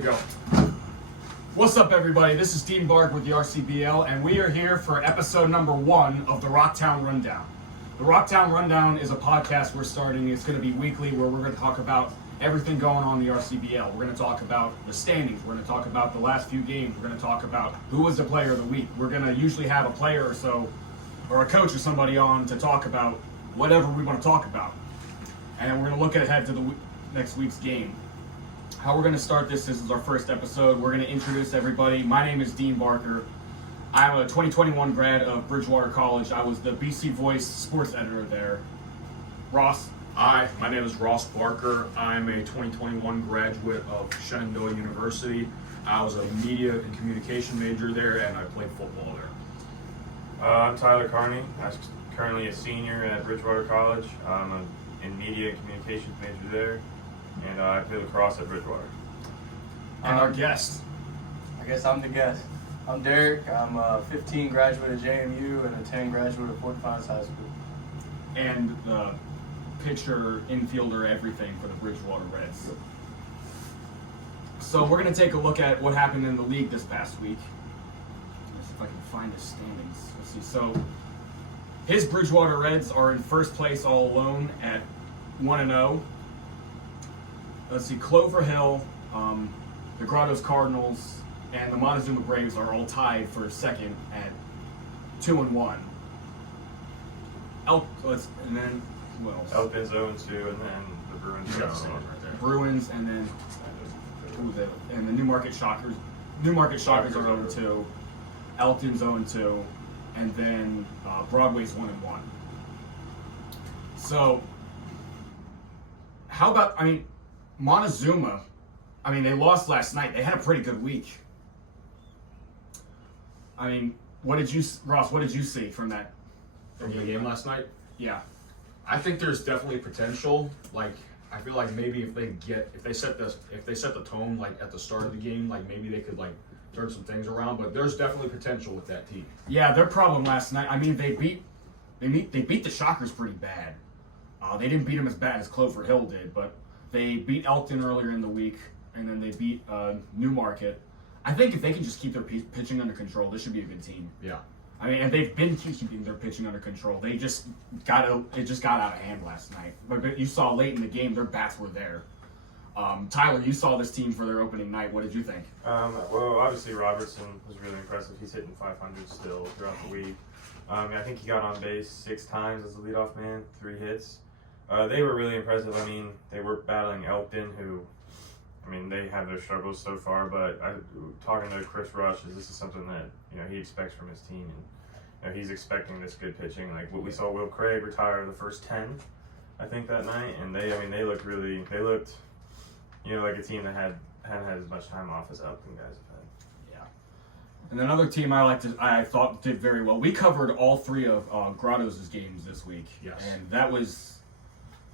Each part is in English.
to go. What's up, everybody? This is Dean Bark with the RCBL, and we are here for episode number 1 of the Rocktown Rundown. The Rocktown Rundown is a podcast we're starting. It's going to be weekly, where we're going to talk about everything going on in the RCBL. We're going to talk about the standings. We're going to talk about the last few games. We're going to talk about who was the player of the week. We're going to usually have a player or so, or a coach or somebody on to talk about whatever we want to talk about. And we're going to look ahead to the next week's game. How we're going to start this is our first episode. We're going to introduce everybody. My name is Dean Barker. I'm a 2021 grad of Bridgewater College. I was the BC Voice sports editor there. Ross? Hi, my name is Ross Barker. I'm a 2021 graduate of Shenandoah University. I was a media and communication major there, and I played football there. I'm Tyler Carney. I'm currently a senior at Bridgewater College. I'm in media and communications major there, and I play lacrosse at Bridgewater. And our guest. I guess I'm the guest. I'm Derek. I'm a 15 graduate of JMU and a 10 graduate of Fort Defiance High School. And the pitcher, infielder, everything for the Bridgewater Reds. So we're going to take a look at what happened in the league this past week. Let's see if I can find the standings. Let's see. So his Bridgewater Reds are in first place all alone at 1-0. Let's see. Clover Hill, the Grottoes Cardinals, and the Montezuma Braves are all tied for second at 2-1. And then who else? Elkton's 0-2, and then the Bruins You are got the standings right there. Bruins, and then and the Newmarket Shockers. Newmarket Shockers are 0-2. Elkton's 0-2, and then Broadway's 1-1. So, how about Montezuma? They lost last night. They had a pretty good week. Ross? What did you see from that? From the game last night, Yeah. I think there's definitely potential. Like, I feel like maybe if they set the tone like at the start of the game, like maybe they could like turn some things around. But there's definitely potential with that team. Yeah, their problem last night. They beat the Shockers pretty bad. They didn't beat them as bad as Clover Hill did, but they beat Elkton earlier in the week, and then they beat Newmarket. I think if they can just keep their pitching under control, this should be a good team. Yeah. And they've been keeping their pitching under control. It just got out of hand last night. But you saw late in the game, their bats were there. Tyler, you saw this team for their opening night. What did you think? Well, obviously Robertson was really impressive. He's hitting 500 still throughout the week. I think he got on base 6 times as a leadoff man, 3 hits. They were really impressive. They were battling Elkton, who, they have their struggles so far, but talking to Chris Rush, this is something that he expects from his team, and he's expecting this good pitching. Like what we saw Will Craig retire the first 10, I think that night, and they looked like a team that hadn't had as much time off as Elkton guys have had. Yeah. And another team I thought did very well. We covered all 3 of Grotto's games this week. Yes. And that was,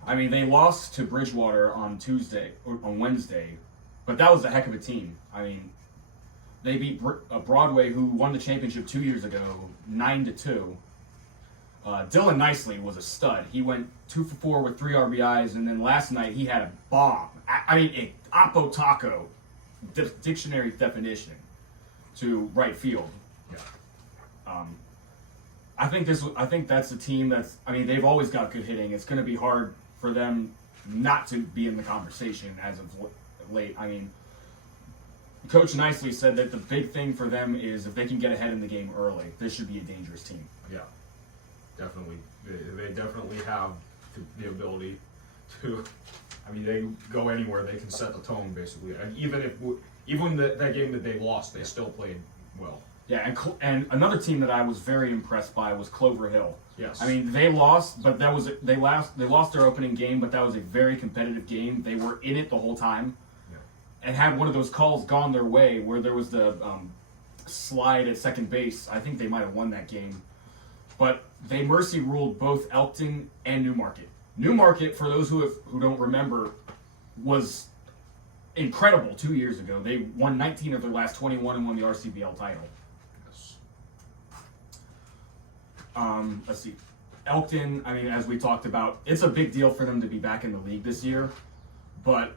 they lost to Bridgewater on Wednesday, but that was a heck of a team. They beat Broadway, who won the championship 2 years ago, 9-2. Dylan Nicely was a stud. He went 2 for 4 with 3 RBIs, and then last night he had a bomb. A Oppo Taco dictionary definition to right field. Yeah. I think that's a team that's. They've always got good hitting. It's going to be hard for them not to be in the conversation as of late. Coach Nicely said that the big thing for them is if they can get ahead in the game early, this should be a dangerous team. Yeah. Definitely. They definitely have the ability to. They go anywhere. They can set the tone basically, and even that game that they lost, they still played well. Yeah, and another team that I was very impressed by was Clover Hill. Yes. They lost, but they lost their opening game, but that was a very competitive game. They were in it the whole time, and had one of those calls gone their way where there was the slide at second base, I think they might have won that game. But they mercy ruled both Elkton and Newmarket. Newmarket, for those who don't remember, was incredible 2 years ago. They won 19 of their last 21 and won the RCBL title. Yes. Let's see. Elkton, as we talked about, it's a big deal for them to be back in the league this year. But,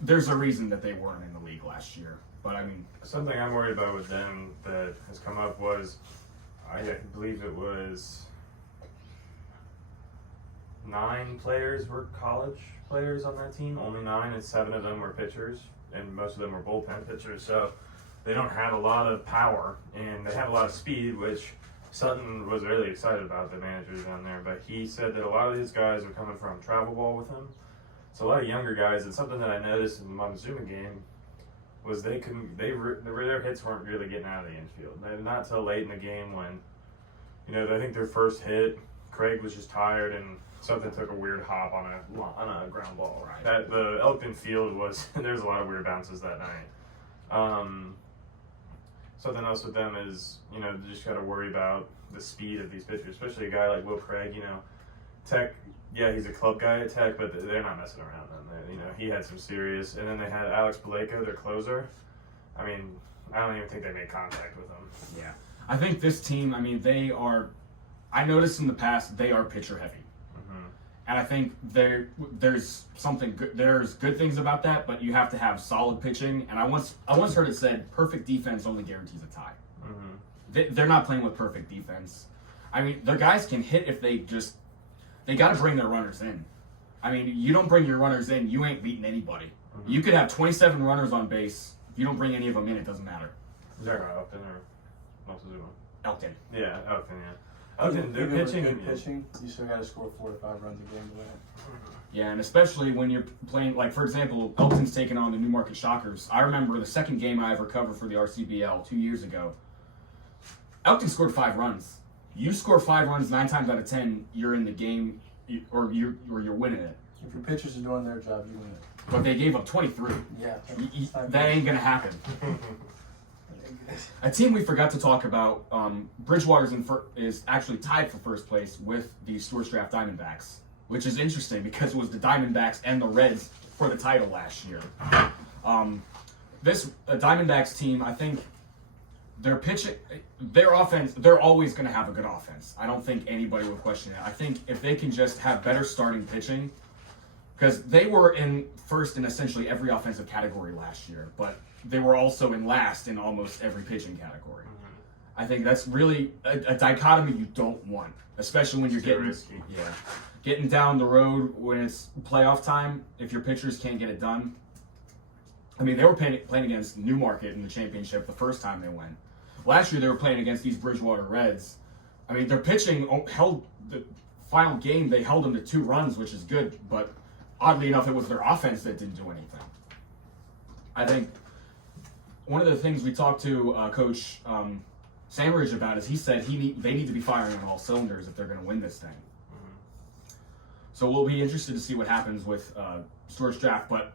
there's a reason that they weren't in the league last year. But I mean, Something I'm worried about with them that has come up was, I believe it was 9 players were college players on that team. Only 9, and 7 of them were pitchers, and most of them were bullpen pitchers. So they don't have a lot of power, and they have a lot of speed, which Sutton was really excited about, the manager down there. But he said that a lot of these guys are coming from travel ball with him. So a lot of younger guys, and something that I noticed in the Montezuma game was their hits weren't really getting out of the infield. Not till late in the game when, I think their first hit, Craig was just tired and something took a weird hop on a ground ball. Right. That the Elkton field was there's a lot of weird bounces that night. Something else with them is they just got to worry about the speed of these pitchers, especially a guy like Will Craig. Tech, yeah, he's a club guy at Tech, but they're not messing around. He had some serious, and then they had Alex Baleko, their closer. I mean, I don't even think they made contact with him. yeah, I think this team. I mean, they are. I noticed in the past they are pitcher heavy, and I think there's something good. There's good things about that, but you have to have solid pitching. And I once heard it said, perfect defense only guarantees a tie. They're not playing with perfect defense. I mean, their guys can hit if they got to bring their runners in. I mean, you don't bring your runners in, you ain't beating anybody. You could have 27 runners on base. If you don't bring any of them in, it doesn't matter. Is that Elkton or Montezuma? Elkton. Yeah, Elkton, yeah. Elkton, they're Even with pitching. good pitching, you still got to score 4 to 5 runs a game to win it. Yeah, and especially when you're playing, like, for example, Elkton's taking on the Newmarket Shockers. I remember the second game I ever covered for the RCBL 2 years ago. Elkton scored 5 runs. You score 5 runs 9 times out of 10, you're in the game, or you're winning it. If your pitchers are doing their job, you win it. But they gave up 23. Yeah. That ain't gonna happen. A team we forgot to talk about, Bridgewater's is actually tied for first place with the Stewart's Draft Diamondbacks, which is interesting because it was the Diamondbacks and the Reds for the title last year. This Diamondbacks team, I think their pitching, their offense, they're always going to have a good offense. I don't think anybody would question it. I think if they can just have better starting pitching, because they were in first in essentially every offensive category last year, but they were also in last in almost every pitching category. I think that's really a dichotomy you don't want, especially when you're getting down the road when it's playoff time. If your pitchers can't get it done, I mean, they were playing against Newmarket in the championship the first time they went. Last year they were playing against these Bridgewater Reds. I mean, their pitching held the final game. They held them to 2 runs, which is good, but oddly enough, it was their offense that didn't do anything. I think one of the things we talked to Coach Sandridge about is he said they need to be firing on all cylinders if they're going to win this thing. So we'll be interested to see what happens with Stewart's Draft, but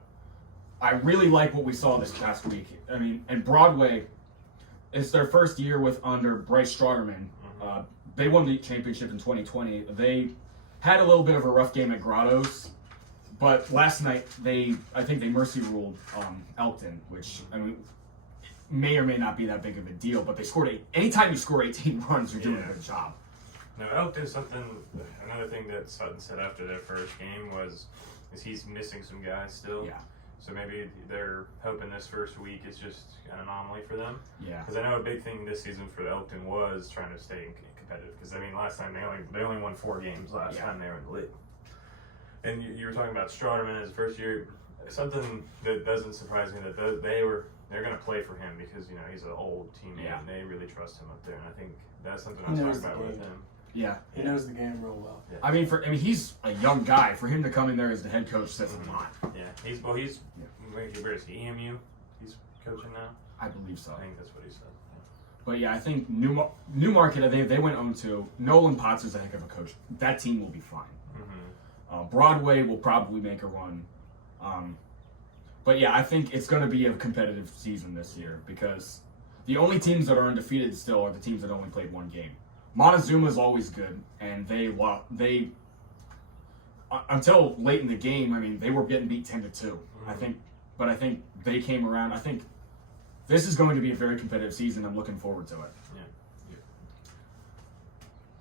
I really like what we saw this past week. I mean, and Broadway, it's their first year under Bryce Strouderman. They won the championship in 2020. They had a little bit of a rough game at Grotto's, but last night I think they mercy ruled Elkton, which I mean may or may not be that big of a deal. But they scored anytime you score 18 runs, you're doing a good job. Now Elkton, another thing that Sutton said after their first game is he's missing some guys still. Yeah. So maybe they're hoping this first week is just an anomaly for them. Yeah. Because I know a big thing this season for Elkton was trying to stay competitive. Because I mean, last time they only won 4 games last time they were in the league. And you were talking about Strouderman as first year. Something that doesn't surprise me that they're going to play for him because he's an old teammate and they really trust him up there. And I think that's something I was talking about with him. Yeah, he knows the game real well. Yeah. I mean, he's a young guy. For him to come in there as the head coach says a lot. Yeah, where is he? EMU? He's coaching now. I believe so. I think that's what he said. But yeah, I think Newmarket they went 0-2. Nolan Potts is a heck of a coach. That team will be fine. Broadway will probably make a run. But yeah, I think it's going to be a competitive season this year because the only teams that are undefeated still are the teams that only played 1 game. Montezuma is always good, and they until late in the game. I mean, they were getting beat 10-2. I think they came around. I think this is going to be a very competitive season. I'm looking forward to it. Yeah.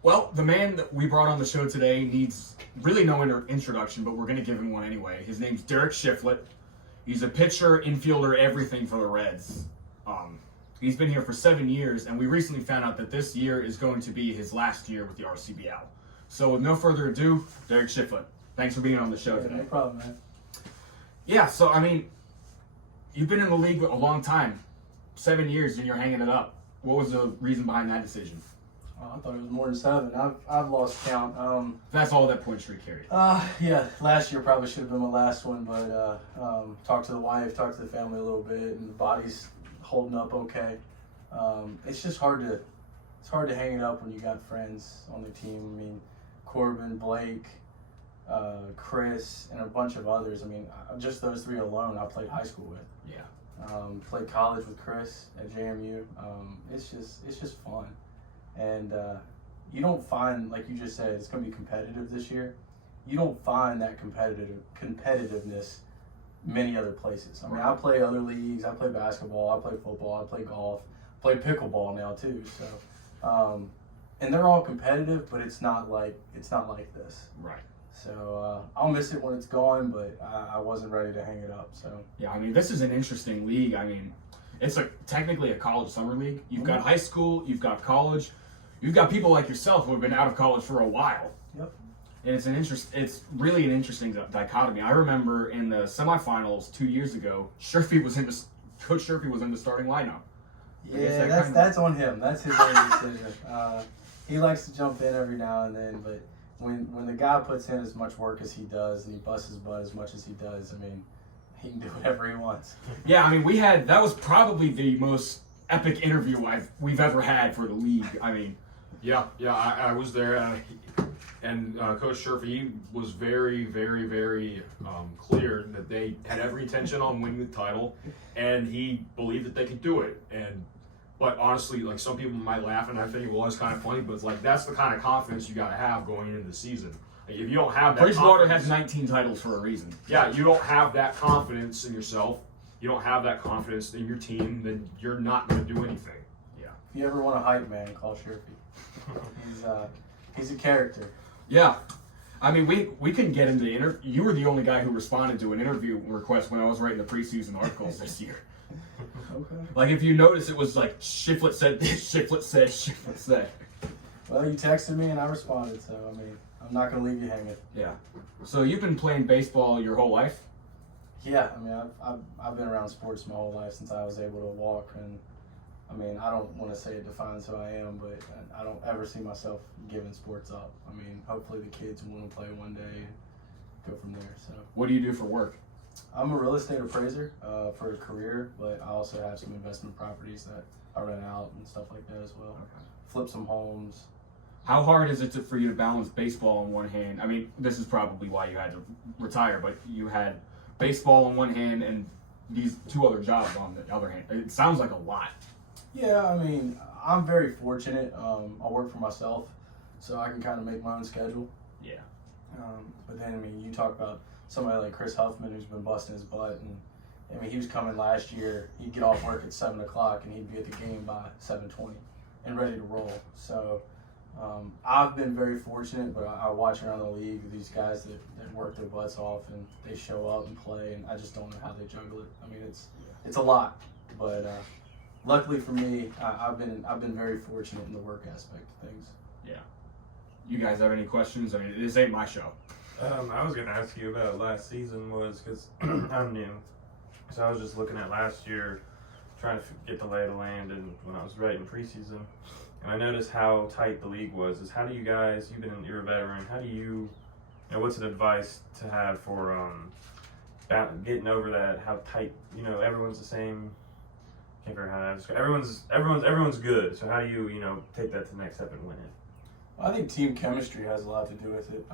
Well, the man that we brought on the show today needs really no introduction, but we're going to give him one anyway. His name's Derek Shifflett. He's a pitcher, infielder, everything for the Reds. He's been here for 7 years, and we recently found out that this year is going to be his last year with the RCBL. So with no further ado, Derek Shifflett, thanks for being on the show today. No problem, man. Yeah, so I mean, you've been in the league a long time, 7 years, and you're hanging it up. What was the reason behind that decision? I thought it was more than 7. I've lost count. That's all that point streak carried. Yeah, last year probably should have been my last one, but talked to the wife, talked to the family a little bit, and the body's holding up okay. It's just hard to hang it up when you got friends on the team. I mean, Corbin, Blake, Chris, and a bunch of others. I mean, just those 3 alone, I played high school with. Yeah. Played college with Chris at JMU. It's just fun, and you don't find, like you just said, it's going to be competitive this year. You don't find that competitiveness many other places. I mean, I play other leagues. I play basketball. I play football. I play golf. I play pickleball now too. So, and they're all competitive, but it's not like this. Right. So I'll miss it when it's gone, but I wasn't ready to hang it up. So yeah, I mean, this is an interesting league. I mean, it's technically a college summer league. You've got high school, you've got college, you've got people like yourself who have been out of college for a while. Yep. And it's really an interesting dichotomy. I remember in the semifinals 2 years ago, Coach Shurfy was in the starting lineup. Yeah, that's on him. That's his own decision. He likes to jump in every now and then, but when the guy puts in as much work as he does and he busts his butt as much as he does, I mean, he can do whatever he wants. Yeah, I mean, that was probably the most epic interview we've ever had for the league. I mean, Yeah, I was there, and Coach Shurfy was very, very, very clear that they had every intention on winning the title, and he believed that they could do it. But honestly, like, some people might laugh, and I think, well, it's kind of funny, but it's like, that's the kind of confidence you got to have going into the season. Like, if you don't have that Bridgewater confidence, has 19 titles for a reason. Yeah, you don't have that confidence in yourself, you don't have that confidence in your team, then you're not going to do anything. Yeah. If you ever want a hype man, call Shurfy. He's a character. Yeah. I mean, we couldn't get into the interview. You were the only guy who responded to an interview request when I was writing the preseason articles this year. Okay. Like, if you notice, it was like, Shifflett said this, Shifflett said, Shifflett said. Well, you texted me and I responded, so I mean, I'm not gonna leave you hanging. Yeah. So you've been playing baseball your whole life? Yeah, I mean, I've been around sports my whole life since I was able to walk, and I mean, I don't want to say it defines who I am, but I don't ever see myself giving sports up. I mean, hopefully the kids will want to play one day and go from there. So What do you do for work? I'm a real estate appraiser for a career, but I also have some investment properties that I rent out and stuff like that as well. Okay. Flip some homes. How hard is it for you to balance baseball on one hand? I mean, this is probably why you had to retire, but you had baseball on one hand and these 2 other jobs on the other hand. It sounds like a lot. Yeah, I mean, I'm very fortunate. I work for myself, so I can kind of make my own schedule. Yeah. But then, I mean, you talk about somebody like Chris Huffman who's been busting his butt, and I mean, he was coming last year. He'd get off work at 7 o'clock, and he'd be at the game by 7:20 and ready to roll. So I've been very fortunate, but I watch around the league these guys that work their butts off and they show up and play, and I just don't know how they juggle it. I mean, it's a lot, but luckily for me, I've been very fortunate in the work aspect of things. Yeah. You guys have any questions? I mean, this ain't my show. I was gonna ask you about last season because I'm new, so I was just looking at last year, trying to get the lay of the land, and when I was writing preseason, and I noticed how tight the league was. How do you guys? You're a veteran. How do you what's an advice to have for getting over that? How tight? Everyone's the same. Can't figure out how to describe. Everyone's good. So how do you take that to the next step and win it? I think team chemistry has a lot to do with it.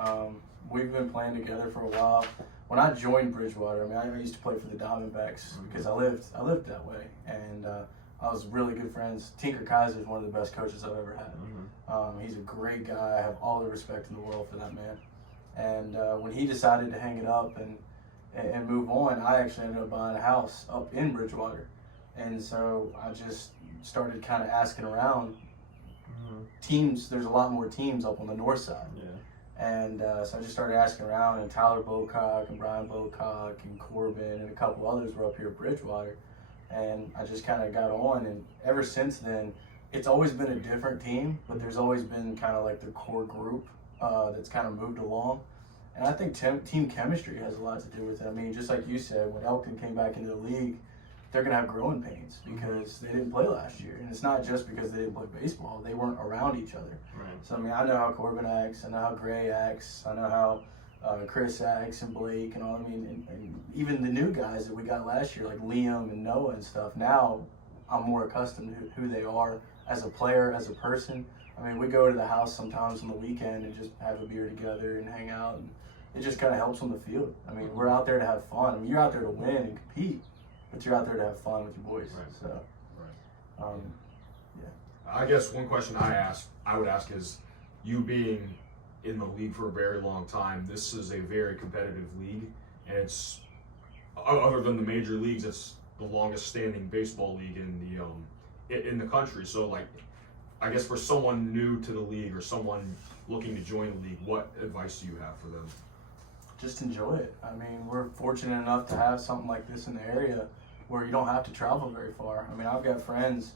We've been playing together for a while. When I joined Bridgewater, I mean, I used to play for the Diamondbacks because I lived that way, and I was really good friends. Tinker Kaiser is one of the best coaches I've ever had. He's a great guy. I have all the respect in the world for that man. And when he decided to hang it up and move on, I actually ended up buying a house up in Bridgewater, and so I just started kind of asking around. Teams, there's a lot more teams up on the north side. Yeah. And so I just started asking around, and Tyler Bocock and Brian Bocock and Corbin and a couple others were up here at Bridgewater. And I just kind of got on, and ever since then, it's always been a different team, but there's always been kind of like the core group that's kind of moved along. And I think team chemistry has a lot to do with it. I mean, just like you said, when Elkton came back into the league, they're going to have growing pains because they didn't play last year. And it's not just because they didn't play baseball. They weren't around each other. Right. So, I mean, I know how Corbin acts. I know how Gray acts. I know how Chris acts and Blake and all. I mean, and even the new guys that we got last year, like Liam and Noah and stuff, now I'm more accustomed to who they are as a player, as a person. I mean, we go to the house sometimes on the weekend and just have a beer together and hang out. And it just kind of helps on the field. I mean, we're out there to have fun. I mean, you're out there to win and compete, but you're out there to have fun with your boys. Right. So, Right. yeah. I guess one question I would ask is, you being in the league for a very long time, this is a very competitive league, and it's, other than the major leagues, it's the longest standing baseball league in the country. So, like, I guess for someone new to the league or someone looking to join the league, what advice do you have for them? Just enjoy it. I mean, we're fortunate enough to have something like this in the area where you don't have to travel very far. I mean, I've got friends,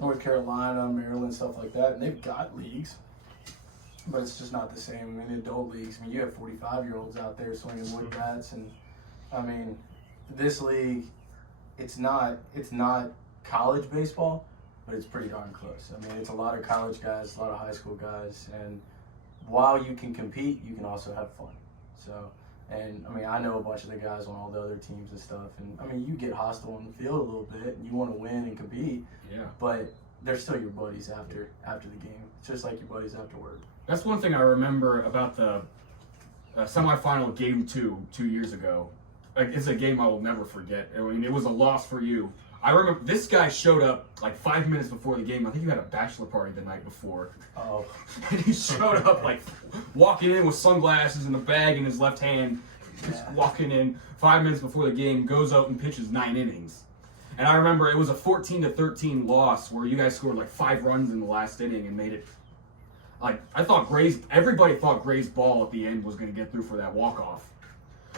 North Carolina, Maryland, stuff like that, and they've got leagues, but it's just not the same. I mean, the adult leagues, I mean, you have 45-year-olds out there swinging wood bats, and I mean, this league, it's not college baseball, but it's pretty darn close. I mean, it's a lot of college guys, a lot of high school guys, and while you can compete, you can also have fun. So, and I mean, I know a bunch of the guys on all the other teams and stuff, and I mean, you get hostile on the field a little bit, and you want to win and compete, Yeah. but they're still your buddies after the game. It's just like your buddies after work. That's one thing I remember about the semifinal game 2 years ago. Like, it's a game I will never forget. I mean, it was a loss for you. I remember this guy showed up like 5 minutes before the game. I think you had a bachelor party the night before. Oh, And he showed up like walking in with sunglasses and a bag in his left hand, just Yeah. walking in 5 minutes before the game, goes out and pitches 9 innings. And I remember it was a 14-13 loss where you guys scored like 5 runs in the last inning and made it. Like, everybody thought Gray's ball at the end was going to get through for that walk-off.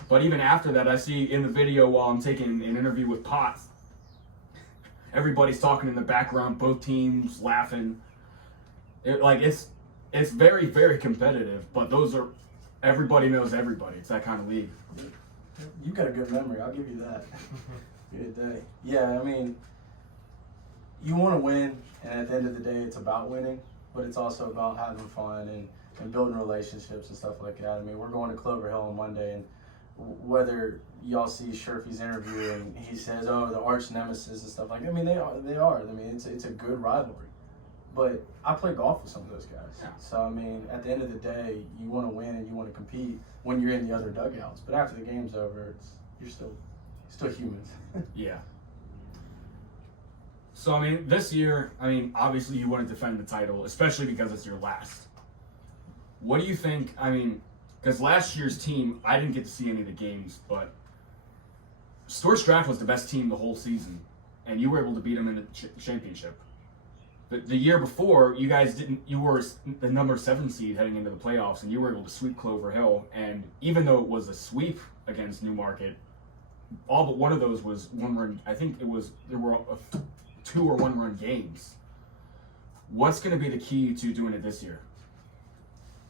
But even after that, I see in the video while I'm taking an interview with Potts, everybody's talking in the background, both teams laughing. It's very, very competitive, but everybody knows everybody. It's that kind of league. you got a good memory. I'll give you that. Good day. Yeah, I mean, you want to win, and at the end of the day, it's about winning, but it's also about having fun and building relationships and stuff like that. I mean, we're going to Clover Hill on Monday, and whether y'all see Sherfy's interview and he says, "Oh, the arch nemesis" and stuff like that. I mean, they are. I mean, it's a good rivalry. But I play golf with some of those guys. Yeah. So, I mean, at the end of the day, you want to win and you want to compete when you're in the other dugouts. But after the game's over, you're still humans. Yeah. So, I mean, this year, obviously you want to defend the title, especially because it's your last. What do you think? I mean, because last year's team, I didn't get to see any of the games, but Stuarts Draft was the best team the whole season, and you were able to beat them in the championship. The year before, you guys didn't. You were the number 7 seed heading into the playoffs, and you were able to sweep Clover Hill. And even though it was a sweep against Newmarket, all but one of those was 1-run. I think there were 2 or 1-run games. What's going to be the key to doing it this year?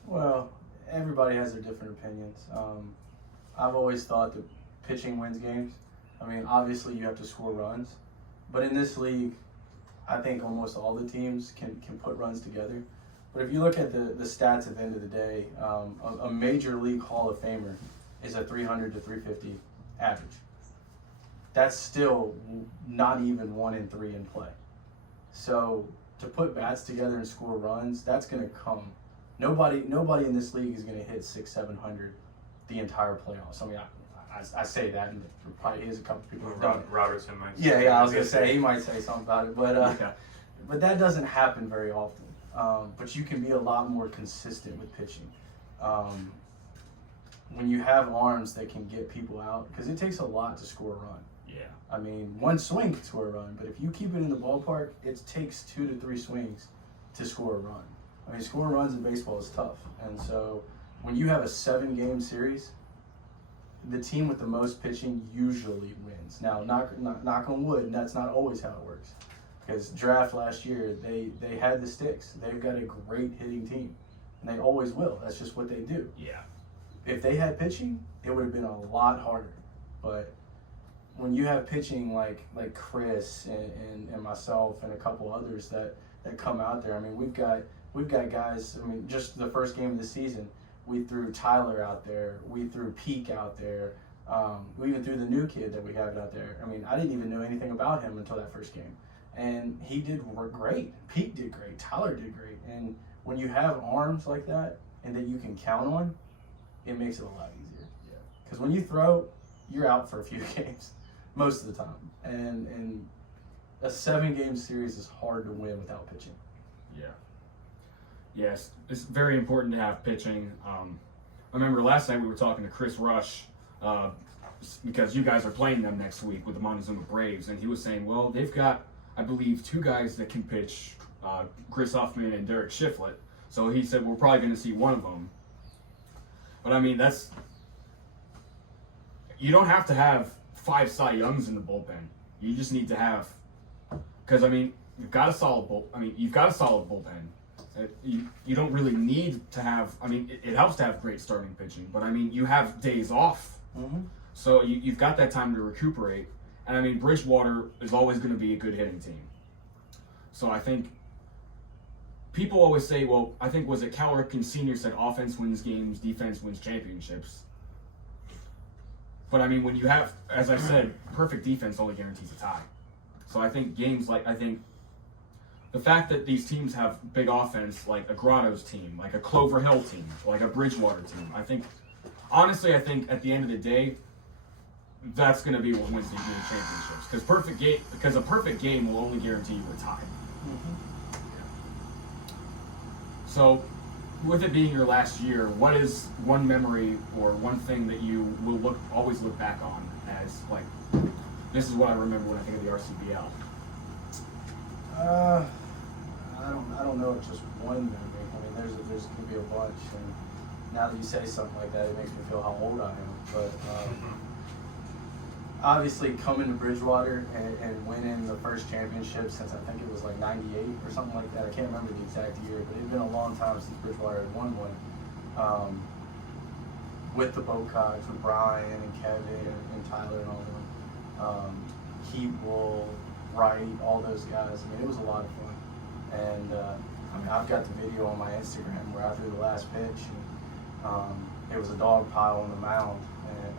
Well, everybody has their different opinions. I've always thought that pitching wins games. I mean, obviously you have to score runs, but in this league, I think almost all the teams can put runs together. But if you look at the stats at the end of the day, a major league Hall of Famer is a 300 to 350 average. That's still not even 1 in 3 in play. So to put bats together and score runs, that's going to come. Nobody in this league is going to hit 600-700 the entire playoffs. I mean, I say that, and there probably is a couple people who've done it. Robertson might. Yeah, I was gonna say he might say something about it, but that doesn't happen very often. But you can be a lot more consistent with pitching. When you have arms that can get people out, because it takes a lot to score a run. Yeah. I mean, 1 swing can score a run, but if you keep it in the ballpark, it takes 2 to 3 swings to score a run. I mean, scoring runs in baseball is tough, and so when you have a 7-game series, the team with the most pitching usually wins. Now, knock on wood, that's not always how it works. Because draft last year, they had the sticks. They've got a great hitting team, and they always will. That's just what they do. Yeah. If they had pitching, it would have been a lot harder. But when you have pitching like Chris and myself and a couple others that come out there, I mean, we've got guys. I mean, just the first game of the season, we threw Tyler out there. We threw Peak out there. We even threw the new kid that we have out there. I mean, I didn't even know anything about him until that first game. And he did great. Pete did great. Tyler did great. And when you have arms like that and that you can count on, it makes it a lot easier. Yeah. Because when you throw, you're out for a few games most of the time. And a 7-game series is hard to win without pitching. Yeah. Yes, it's very important to have pitching. I remember last night we were talking to Chris Rush because you guys are playing them next week with the Montezuma Braves, and he was saying, well, they've got, I believe, 2 guys that can pitch, Chris Huffman and Derek Shifflett. So he said we're probably going to see one of them. But I mean, you don't have to have 5 Cy Youngs in the bullpen. You just need to have, because I mean, you've got a solid bullpen. You don't really need to have. I mean, it helps to have great starting pitching, but I mean, you have days off, so you've got that time to recuperate. And I mean, Bridgewater is always going to be a good hitting team. So I think people always say, well, I think was it Cal Ripken Sr. said offense wins games, defense wins championships. But I mean, when you have, as I said, perfect defense only guarantees a tie. So I think the fact that these teams have big offense, like a Grotto's team, like a Clover Hill team, like a Bridgewater team, honestly, I think at the end of the day, that's going to be what wins these championships. Because a perfect game will only guarantee you a tie. So, with it being your last year, what is one memory or one thing that you will always look back on as like, this is what I remember when I think of the RCBL? I don't know, just one memory. I mean, there's going to be a bunch, and now that you say something like that, it makes me feel how old I am. But obviously, coming to Bridgewater and winning the first championship since I think it was like '98 or something like that. I can't remember the exact year, but it had been a long time since Bridgewater had won one. With the Bococks, with Brian and Kevin and Tyler and all of them, Keeble, Wright, all those guys. I mean, it was a lot of fun. And I mean, I've got the video on my Instagram where I threw the last pitch, and it was a dog pile on the mound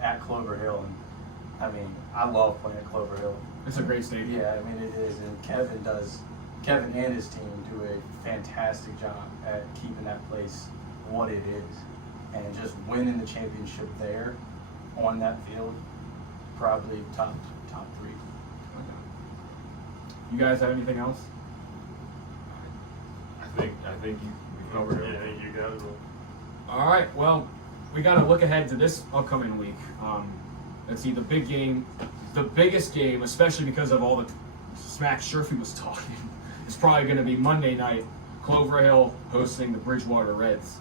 at Clover Hill. And I mean, I love playing at Clover Hill. It's a great stadium. Yeah, I mean, it is. And Kevin and his team do a fantastic job at keeping that place what it is. And just winning the championship there on that field, probably top 3. You guys have anything else? I think you covered it. Yeah, I think you got it. All right. Well, we got to look ahead to this upcoming week. Let's see, the biggest game, especially because of all the smack Sherfy was talking, is probably going to be Monday night. Clover Hill hosting the Bridgewater Reds.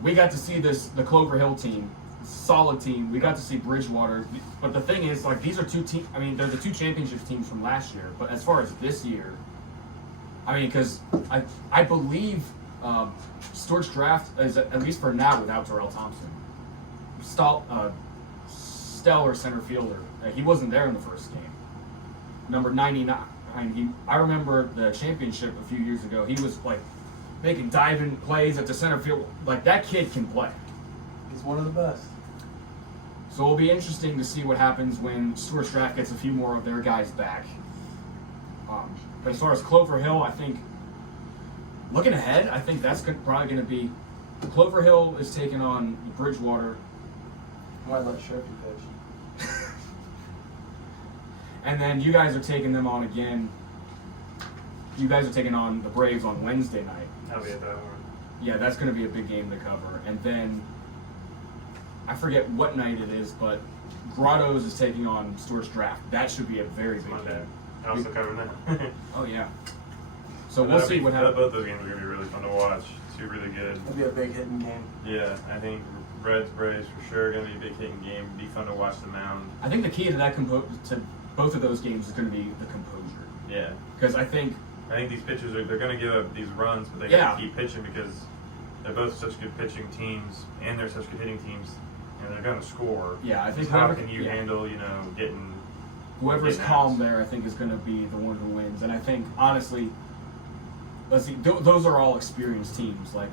We got to see the Clover Hill team, solid team. We got to see Bridgewater, but the thing is, like, these are 2 teams. I mean, they're the 2 championship teams from last year. But as far as this year, I mean, because I believe Stewart's draft is at least for now without Terrell Thompson. Stellar center fielder. He wasn't there in the first game. Number 99. I remember the championship a few years ago. He was like making diving plays at the center field. Like, that kid can play. He's one of the best. So it'll be interesting to see what happens when Stewart's draft gets a few more of their guys back. But as far as Clover Hill, I think, looking ahead, I think that's probably going to be, Clover Hill is taking on Bridgewater. I might let Sherfy pitch. And then you guys are taking them on again. You guys are taking on the Braves on Wednesday night. I'll be at that one. Yeah, that's going to be a big game to cover. And then, I forget what night it is, but Grotto's is taking on Stewart's draft. That should be a very big Monday. game. I also covered that. Oh, yeah. So we'll see what happens. Both those games are going to be really fun to watch. two really good. It'll be a big hitting game. Yeah, I think Reds Braves for sure going to be a big hitting game. Be fun to watch the mound. I think the key to that to both of those games is going to be the composure. Yeah, Because I think these pitchers they're going to give up these runs, but they Yeah. got to keep pitching because they're both such good pitching teams and they're such good hitting teams, and they're going to score. I think How whoever can you handle getting whoever's getting calm outs? there, I think, is going to be the one who wins. And I think, honestly, let's see, those are all experienced teams. Like,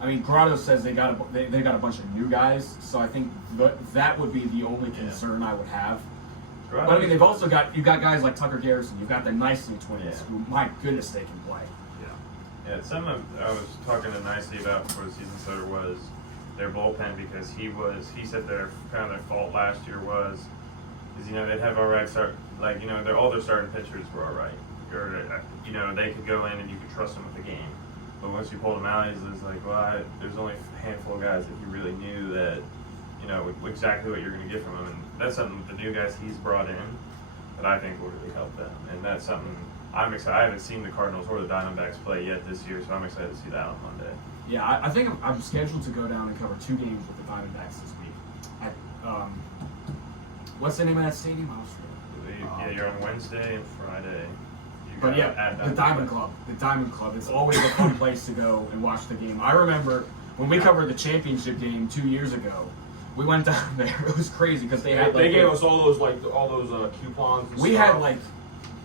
I mean, Grotto says they got a bunch of new guys, so I think that would be the only concern I would have. But I mean, you've got guys like Tucker Garrison, you've got the Nicely twins, who, my goodness, they can play. Yeah, something I was talking to Nicely about before the season started was their bullpen, because he said their fault last year was they'd have alright start, like, all their starting pitchers were alright, or they could go in and you could trust them with the game. But once you pulled them out, he's like, well, there's only a handful of guys that you really knew that exactly what you're going to get from them, and that's something with the new guys he's brought in that I think will really help them, and that's something I'm excited. I haven't seen the Cardinals or the Diamondbacks play yet this year, so I'm excited to see that on Monday. Yeah, I think I'm scheduled to go down and cover 2 games with the Diamondbacks this week. What's the name of that stadium? I was Yeah, you're on Wednesday and Friday. But yeah, the Diamond Club. The Diamond Club. It's always a fun place to go and watch the game. I remember when we covered the championship game 2 years ago. We went down there. It was crazy because they gave us all those coupons. And we stuff. had like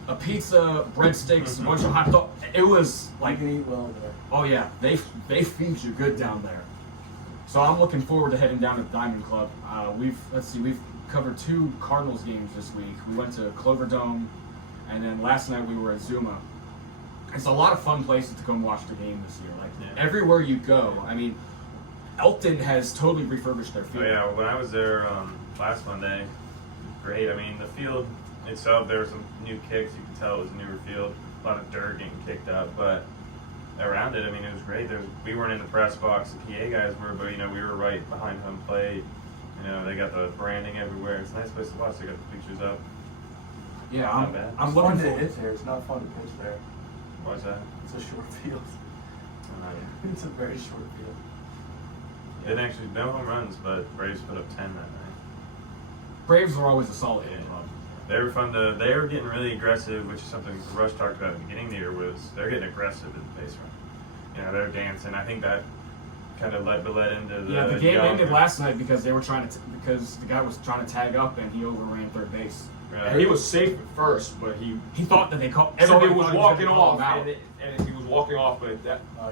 a pizza, breadsticks, a bunch of hot dogs. It was like, You can eat well there. oh yeah, they feed you good down there. So I'm looking forward to heading down to the Diamond Club. We've covered 2 Cardinals games this week. We went to Clover Dome, and then last night we were at Zuma. It's a lot of fun places to go and watch the game this year. Like everywhere you go, I mean, Elton has totally refurbished their field. Oh yeah, when I was there last Monday, great. I mean, the field itself, there were some new kicks. You could tell it was a newer field. A lot of dirt getting kicked up, but around it, I mean, it was great. We weren't in the press box. The PA guys were, but we were right behind home plate. They got the branding everywhere. It's a nice place to watch. They got the pictures up. Yeah, Not bad. I'm It's looking fun to forward. hit there. It's not fun to pitch there. Why's that? It's a short field. It's a very short field. Didn't actually no home runs, but Braves put up 10 that night. Braves are always a solid Yeah. club. They were fun to. They were getting really aggressive, which is something Rush talked about at the beginning of the year. Was they're getting aggressive at the base run. They're dancing. I think that kind of led into the. Yeah, the game young- ended last night because they were because the guy was trying to tag up and he overran third base. And he was safe at first, but he thought that they called. somebody everybody was thought he walking gonna call off, him out. and he was walking off, but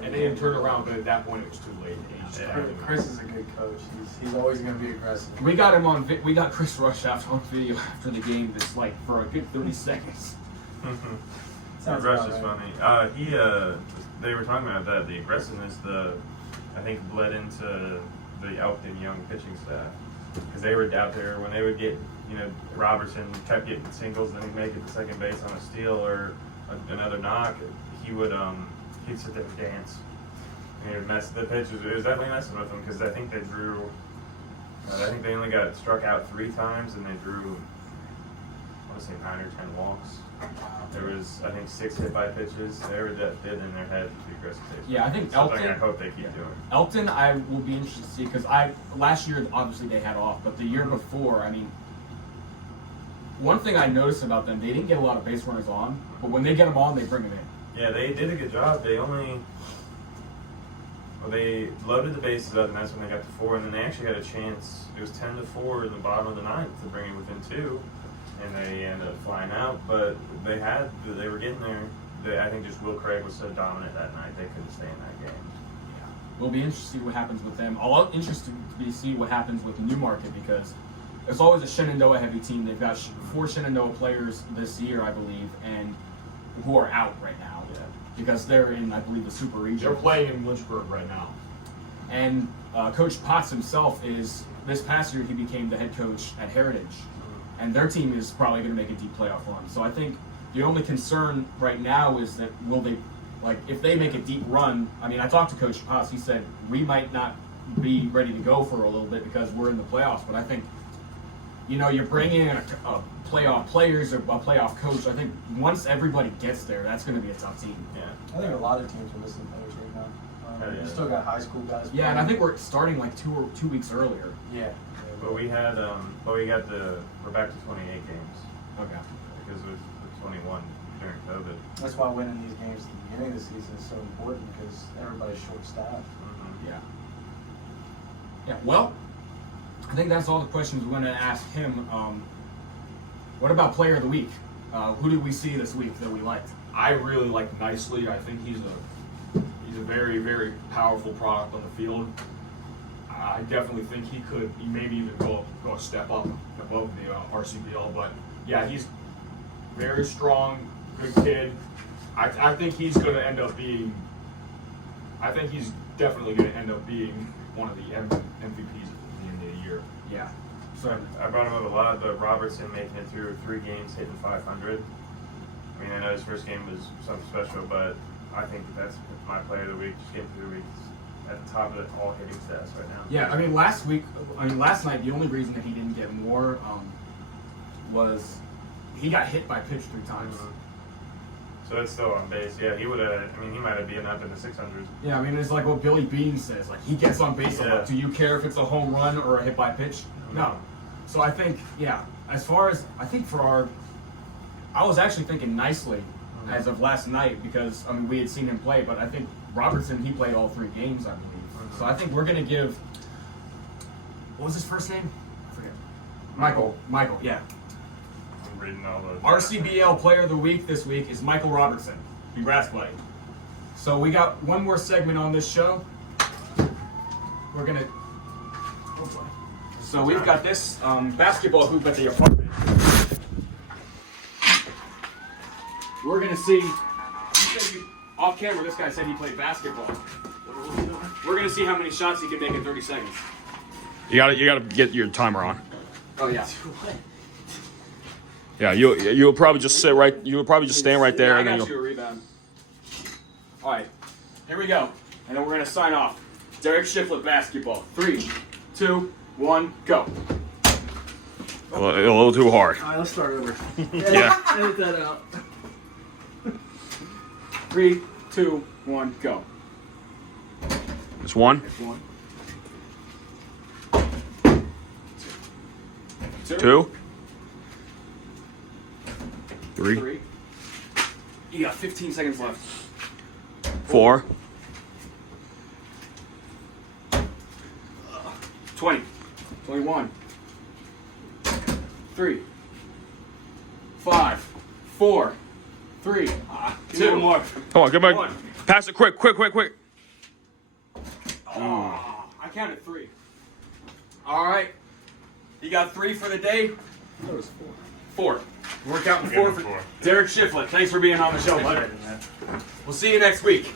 and they didn't turn around. But at that point, it was too late. He just Yeah. tagged him. Chris is a good coach. He's always going to be aggressive. We got him on. We got Chris Rush out on video after the game. Just like for a good 30 seconds. Sounds Rush about is right. funny. They were talking about that. The aggressiveness, I think bled into the Elkton young pitching staff, because they were out there when they would get, Robertson kept getting singles, then he'd make it to second base on a steal or another knock. He'd sit there and dance. And he would mess the pitchers. It was definitely messing with them, because I think they drew. I think they only got struck out 3 times, and they drew, I want to say 9 or 10 walks. There was, I think, 6 hit by pitches. They were that bit in their head to the aggressive pitch. Yeah, I think Something Elkton. I hope they keep doing. Elkton, I will be interested to see because last year obviously they had off, but the year before, I mean, one thing I noticed about them, they didn't get a lot of base runners on, but when they get them on, they bring them in. Yeah, they did a good job. They loaded the bases up, and that's when they got to 4, and then they actually had a chance. It was 10-4 in the bottom of the 9th to bring it within 2, and they ended up flying out. But they were getting there. I think just Will Craig was so dominant that night, they couldn't stay in that game. We'll be interested to see what happens with them. I'm interested to see what happens with Newmarket because it's always a Shenandoah heavy team. They've got 4 Shenandoah players this year, I believe, and who are out right now because they're in, I believe, the Super Region. They're playing in Lynchburg right now. And Coach Potts himself this past year he became the head coach at Heritage. And their team is probably going to make a deep playoff run. So I think the only concern right now is that if they make a deep run, I mean, I talked to Coach Potts, he said, we might not be ready to go for a little bit because we're in the playoffs. But I think, you're bringing in a playoff players or a playoff coach. I think once everybody gets there, that's going to be a tough team. Yeah. I think a lot of teams are missing players right now. Yeah. We still got high school guys. Yeah, and I think we're starting like 2 weeks earlier. Yeah. But we're back to 28 games Okay. because it was 21 during COVID. That's why winning these games at the beginning of the season is so important because everybody's short-staffed. Mm-hmm. Yeah. Yeah. Well, I think that's all the questions we're going to ask him. What about player of the week? Who did we see this week that we liked? I really like Nicely. I think he's a very, very powerful product on the field. I definitely think he maybe even go a step up above the RCBL. But yeah, he's very strong, good kid. I think he's going to end up being. I think he's definitely going to end up being one of the MVPs at the end of the year. Yeah. So I brought him up a lot, but Robertson making it through 3 games, hitting 500. I mean, I know his first game was something special, but I think that's my player of the week. Just getting through the week at the top of all hitting stats right now. Yeah, I mean, last night, the only reason that he didn't get more was he got hit by pitch 3 times. Mm-hmm. So it's still on base. Yeah, he would have. I mean, he might have been up in the 600s. Yeah, I mean, it's like what Billy Bean says. Like, he gets on base a lot. Do you care if it's a home run or a hit by pitch? Mm-hmm. No. So I think, yeah, as far as, I think for our, I was actually thinking Nicely as of last night because, I mean, we had seen him play, but I think Robertson, he played all 3 games, I believe. Mm-hmm. So I think we're going to give, what was his first name? I forget. Michael, yeah. I'm reading all the RCBL Player of the Week this week is Michael Robertson. Congrats, buddy. So we got one more segment on this show. We're going to, so we've got this basketball hoop at the apartment. We're gonna see. Off camera, this guy said he played basketball. We're gonna see how many shots he can make in 30 seconds. You gotta get your timer on. Oh yeah. Yeah, you'll probably just sit right. You'll probably just stand right there, I and then got you a rebound. All right, here we go, and then we're gonna sign off. Derek Shifflett basketball. 3, 2, 1, go. a little too hard. All right, let's start over. Yeah. Edit that out. 3, 2, 1, go. It's 1, It's 1. 2, 3, 3. You got 15 seconds left. 4, 20, 21, 3, 5, 4, 3, 2 more. Come on, come on. 1. Pass it quick. Oh, I counted 3. All right, you got 3 for the day. That was 4. We're counting 4 for Derek Shifflett. Thanks for being on the show, bud. We'll see you next week.